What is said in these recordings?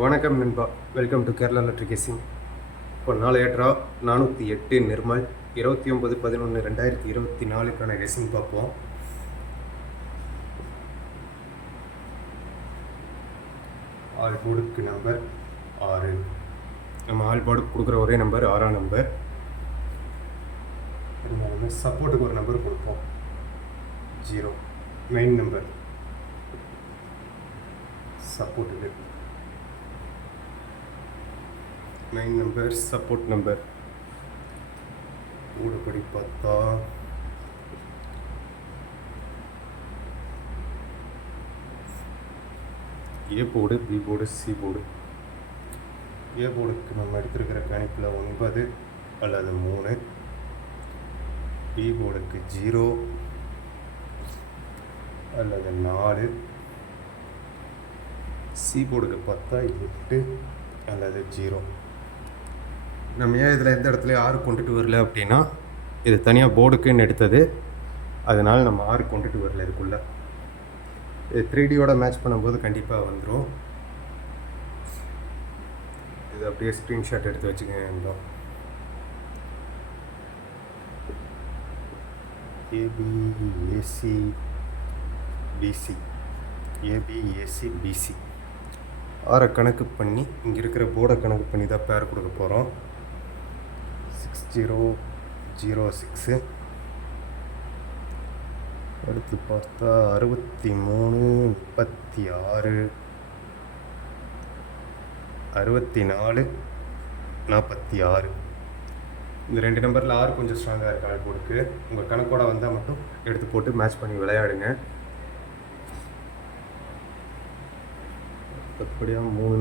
வணக்கம் நண்பா, welcome to Kerala electric கேசிங். இப்போ நாளையட்ரா 408 நிர்மல் 29/11/2024 கேசிங் பார்ப்போம். ஆல் போர்டுக்கு நம்பர் 6. நம்ம ஆல் போர்டுக்கு கொடுக்குற ஒரே நம்பர் 6ஆம் நம்பர். நம்ம சப்போர்ட்டுக்கு ஒரு நம்பர் கொடுப்போம் 0. மெயின் நம்பர் சப்போர்ட்டுக்கு மெயின் நம்பர் சப்போர்ட் நம்பர் கூடப்படி பார்த்தா A board, B board, C board. A போர்டுக்கு நம்ம எடுத்துருக்கிற கணிப்பில் 9 அல்லது 3, பி போர்டுக்கு 0 அல்லது 4, சி போர்டுக்கு பார்த்தா 8 அல்லது 0. நம்ம ஏன் இதில் எந்த இடத்துல 6 கொண்டுட்டு வரல அப்படின்னா, இது தனியாக போர்டுக்குன்னு எடுத்தது, அதனால் நம்ம 6 கொண்டுட்டு வரல. இதுக்குள்ளே இது 3Dயோட மேட்ச் பண்ணும்போது கண்டிப்பாக வந்துடும். இது அப்படியே ஸ்க்ரீன்ஷாட் எடுத்து வச்சுக்கோங்க. ஏபிஏசி பிசி, ஏபிஏசி பிசி 6 கணக்கு பண்ணி இங்கே இருக்கிற போர்டை கணக்கு பண்ணி தான் பேர் கொடுக்க போகிறோம். 6006. அடுத்து பார்த்தா 63 36 64 46. இந்த 2 நம்பரில் 6 கொஞ்சம் ஸ்ட்ராங்காக இருக்குது ஆல் போர்டுக்கு. உங்கள் கணக்கோட வந்தால் மட்டும் எடுத்து போட்டு மேட்ச் பண்ணி விளையாடுங்க. அப்படியா 3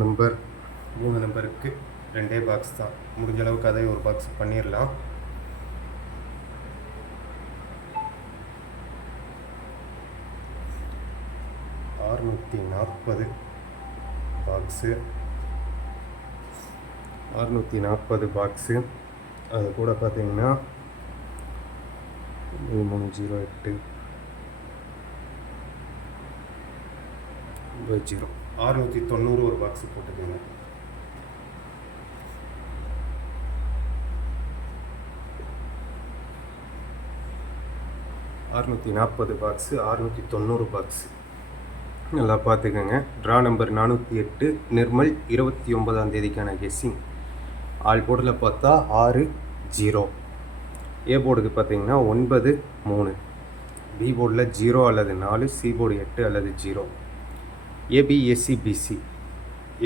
நம்பருக்கு 2 பாக்ஸ் தான். முடிஞ்ச அளவுக்கு அதை ஒரு பாக்ஸ் பண்ணிடலாம். $640 பாக்ஸு. அது கூட பார்த்தீங்கன்னா 308 690 ஒரு பாக்ஸு போட்டுக்கோங்க. பாக்ஸு 690 பாக்ஸு நல்லா பார்த்துக்கோங்க. ட்ரா நம்பர் 408 நிர்மல் 29ஆம் தேதிக்கான கெஸ்ஸிங். ஆல் போர்டில் பார்த்தா 6 0. ஏ போர்டுக்கு பார்த்தீங்கன்னா 9 3, பி போர்டில் 0 அல்லது 4, சி போர்டு 8 அல்லது 0.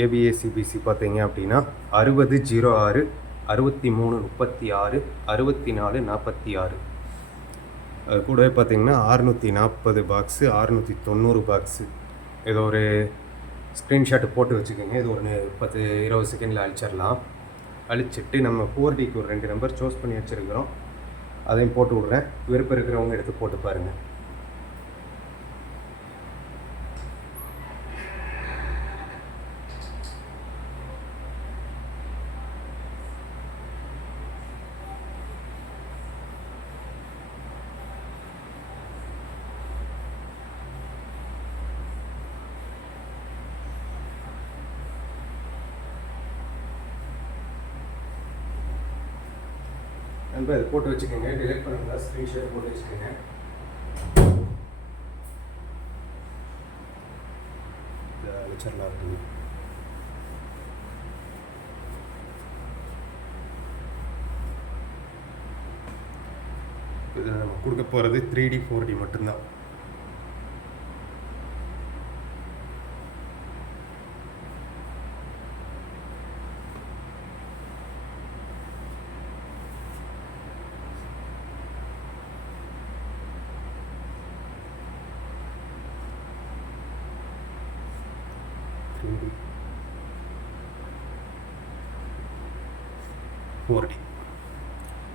ஏபிஏசிபிசி பார்த்தீங்க அப்படின்னா 60 06 63 36 64 46. அது கூடவே பார்த்தீங்கன்னா 640 பாக்ஸு 690 பாக்ஸு. ஏதோ ஒரு ஸ்க்ரீன்ஷாட்டு போட்டு வச்சுக்கோங்க. இது ஒரு 10-20 செகண்டில் அழிச்சிடலாம். அழிச்சிட்டு நம்ம 4Dக்கு ஒரு 2 நம்பர் சூஸ் பண்ணி வச்சுருக்கிறோம், அதையும் போட்டு விட்றேன். விருப்பம் இருக்கிறவங்க எடுத்து போட்டு பாருங்கள். நண்பர் இது போட்டு வச்சுக்கோங்க. டிலீட் பண்ணுங்க, ஸ்க்ரீன்ஷாட் போட்டு வச்சுக்கோங்க. வச்சிடலாம் இருக்குது. இதில் நம்ம கொடுக்க போகிறது 3D 4D மட்டும்தான்.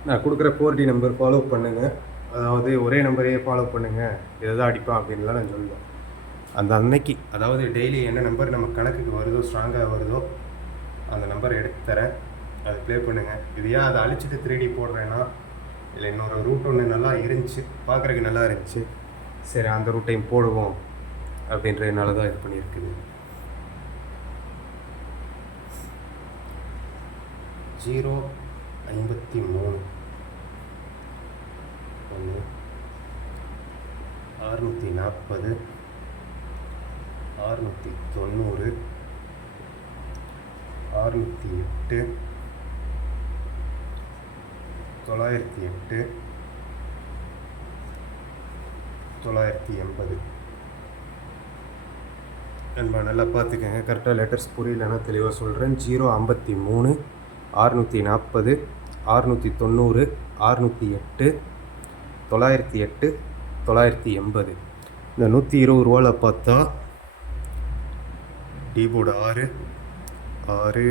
நான் கொடுக்குற 4D நம்பர் ஃபாலோ பண்ணுங்கள். அதாவது ஒரே நம்பரையே ஃபாலோ பண்ணுங்கள், இதை தான் அடிப்பான் அப்படின்லாம் நான் சொல்லுவேன். அந்த அன்னைக்கு அதாவது டெய்லி என்ன நம்பர் நம்ம கணக்குக்கு வருதோ, ஸ்ட்ராங்காக வருதோ, அந்த நம்பரை எடுத்து தரேன், அதை ப்ளே பண்ணுங்கள். இது ஏன் அதை அழிச்சிட்டு 3D போடுறேன்னா, இல்லை இன்னொரு ரூட் ஒன்று நல்லா இருந்துச்சு, பார்க்குறதுக்கு நல்லா இருந்துச்சு, சரி அந்த ரூட்டையும் போடுவோம் அப்படின்றதுனால தான் இது பண்ணியிருக்குது. 053 1 640 690 608 908 980. நண்பா நல்லா பார்த்துக்கங்க, கரெக்டாக லெட்டர்ஸ் புரியலன்னா தெளிவாக சொல்கிறேன். 053 640 690 608 908 980. இந்த 120 ரூபாவில் பார்த்தா டீபோர்டு 6 6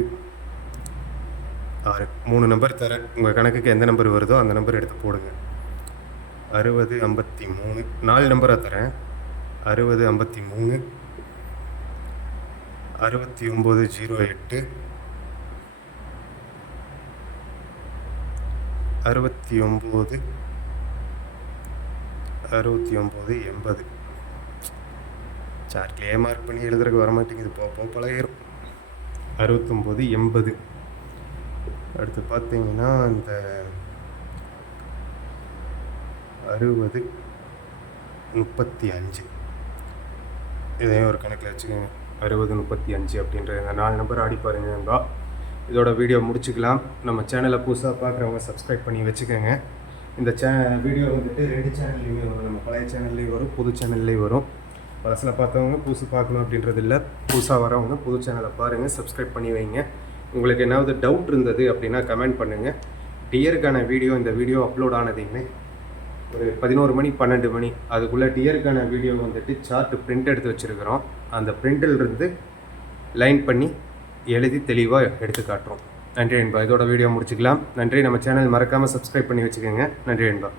6 3 நம்பர் தரேன். உங்கள் கணக்குக்கு எந்த நம்பர் வருதோ அந்த நம்பர் எடுத்து போடுங்க. 60 53 4 நம்பராக தரேன். 60 53 6908 69 80. சார்ட்லேயே மார்க் பண்ணி எழுதுறதுக்கு வரமாட்டேங்குது, போக பழகிடும். 69 80. அடுத்து பார்த்தீங்கன்னா இந்த 60 35 இதையும் ஒரு கணக்கில் வச்சுக்கோங்க. 60 35 அப்படின்ற இந்த 4 நம்பர் ஆடி பாருங்க நண்பா. இதோட வீடியோ முடிச்சுக்கலாம். நம்ம சேனலை புதுசாக பார்க்குறவங்க சப்ஸ்கிரைப் பண்ணி வச்சுக்கோங்க. இந்த வீடியோ வந்துட்டு 2 சேனல்லையுமே வரும். நம்ம பழைய சேனல்லையும் வரும், புது சேனல்லையும் வரும். பழசில் பார்த்தவங்க புதுசு பார்க்கணும் அப்படின்றது இல்லை. புதுசாக வரவங்க புது சேனலை பாருங்கள், சப்ஸ்கிரைப் பண்ணி வைங்க. உங்களுக்கு ஏதாவது டவுட் இருந்தது அப்படின்னா கமெண்ட் பண்ணுங்கள். டியருக்கான வீடியோ இந்த வீடியோ அப்லோட் ஆனதையுமே ஒரு 11 மணி 12 மணி அதுக்குள்ளே டியருக்கான வீடியோ வந்துட்டு சார்ட்டு பிரிண்ட் எடுத்து வச்சுருக்கிறோம். அந்த பிரிண்டிலிருந்து லைன் பண்ணி எழுதி தெளிவாக எடுத்து காட்டுறோம். நன்றி நண்பா. இதோட வீடியோ முடிச்சுக்கலாம். நன்றி. நம்ம சேனல் மறக்காமல் சப்ஸ்கிரைப் பண்ணி வச்சுக்கோங்க. நன்றி நண்பா.